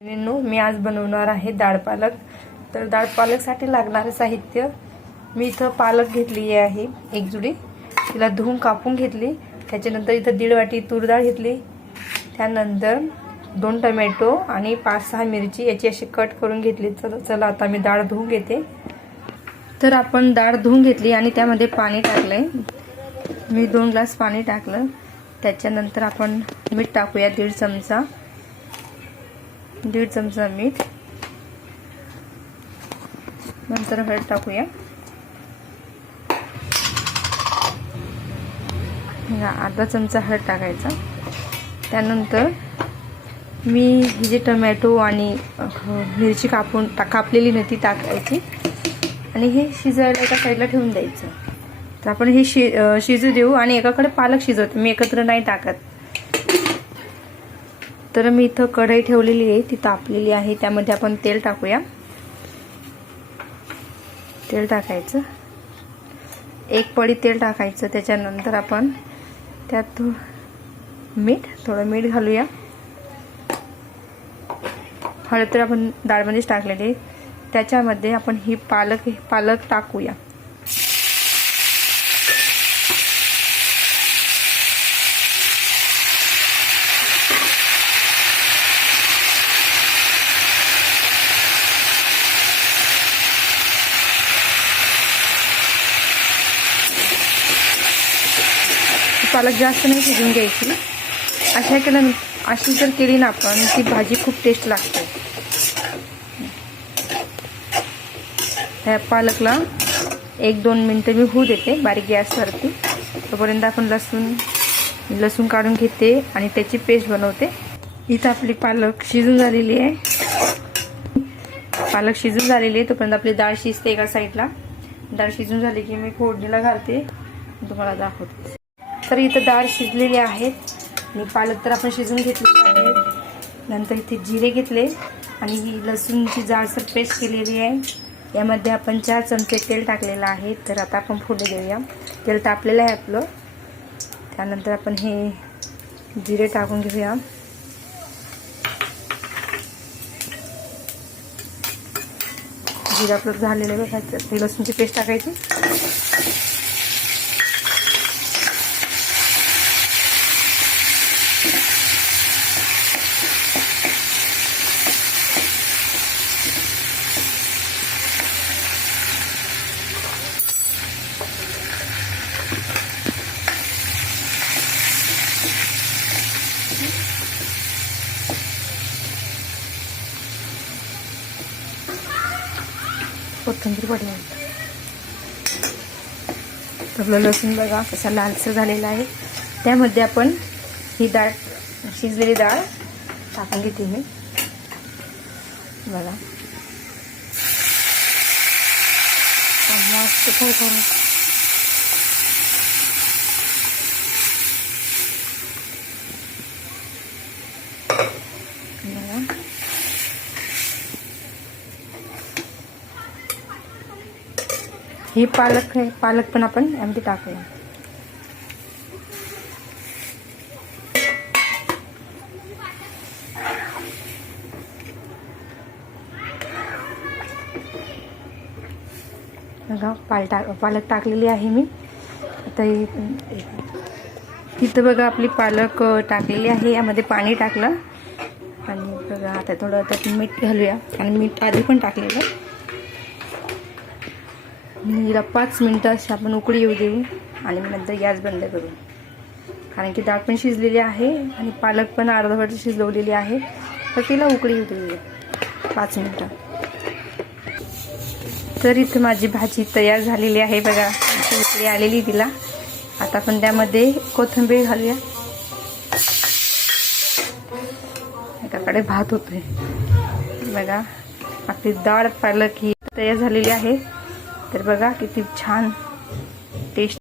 मित्रांनो मी आज बनवणार आहे डाळ पालक. तर डाळ पालकसाठी लागणारं साहित्य मी इथं पालक घेतली आहे एक जुडी. तिला धुवून कापून घेतली. त्याच्यानंतर इथं दीड वाटी तूर डाळ घेतली. त्यानंतर दोन टमॅटो आणि पाच सहा मिरची याची अशी कट करून घेतली. तर चला आता मी डाळ धुवून घेते. तर आपण डाळ धुवून घेतली आणि त्यामध्ये पाणी टाकलंय. मी दोन ग्लास पाणी टाकलं. त्याच्यानंतर आपण मीठ टाकूया दीड चमचा. दीड चमचा मीठ. नंतर हळद टाकूया. अर्धा चमचा हळद टाकायचा. त्यानंतर मी ही जे टमॅटो आणि मिरची कापून टा कापलेली नव्हती टाकायची. आणि हे शिजायला एका साईडला ठेवून द्यायचं. तर आपण हे शि शिजू देऊ आणि एकाकडे पालक शिजवते. मी एकत्र नाही टाकत. तर मी इथं कढई ठेवलेली आहे ती तापलेली आहे. त्यामध्ये आपण तेल टाकूया. तेल टाकायचं. एक पडी तेल टाकायचं. त्याच्यानंतर आपण त्यात थो- मीठ थोडं मीठ घालूया. हळद तर आपण डाळमध्येच टाकलेली आहे. त्याच्यामध्ये आपण ही पालक पालक टाकूया. पालक जास्त नाही शिजून घ्यायची. अशा केलं अशी जर केली ना आपण ती भाजी खूप टेस्ट लागते. ह्या पालकला एक दोन मिनटं मी होऊ देते बारीक गॅसवरती तोपर्यंत आपण लसूण लसूण काढून घेते आणि त्याची पेस्ट बनवते. इथं आपली पालक शिजून झालेली आहे. पालक शिजून झालेली आहे तोपर्यंत आपली डाळ शिजते एका साईडला डाळ शिजून झाली की मी फोडणीला घालते. तुम्हाला दाखवते. तर इथं डाळ शिजलेली आहे. आणि पालक तर आपण शिजून घेतलेली आहे. नंतर इथे जिरे घेतले आणि ही लसूणची जाडसर पेस्ट केलेली आहे. यामध्ये आपण चार चमचे तेल टाकलेलं आहे. तर आता आपण फोडे देऊया. तेल तापलेलं आहे आपलं. त्यानंतर आपण हे जिरे टाकून घेऊया. जिरे आपलं झालेलं आहे बघा. ते लसूणची पेस्ट टाकायची. कोथिंबीर पडली आपलं लसूण बघा कसा लालसर झालेला आहे. त्यामध्ये आपण ही डाळ शिजलेली डाळ टाकून घेते मी. बघा. मस्त ही पालक आहे पालक पण आपण यामध्ये टाकूया. बघा पाल टाक पालक टाकलेली आहे मी. आता ही- इथं बघा आपली पालक टाकलेली आहे. यामध्ये पाणी टाकलं. आणि बघा आता थोडं त्यात मीठ घालूया. आणि मीठ आधी पण टाकलेलं हिला पाच मिनटं अशी आपण उकळी येऊ देऊ आणि मग नंतर गॅस बंद करू. कारण की डाळ पण शिजलेली आहे आणि पालक पण अर्धवट शिजवलेली आहे. तर तिला उकळी येऊ देऊ पाच मिनटं. तर इथं माझी भाजी तयार झालेली आहे बघा. अशी उकळी आलेली तिला. आता आपण त्यामध्ये कोथिंबीर घालूया. एकाकडे भात होतोय. बघा आपली डाळ पालक ही तयार झालेली आहे. तर बघा किती छान टेस्ट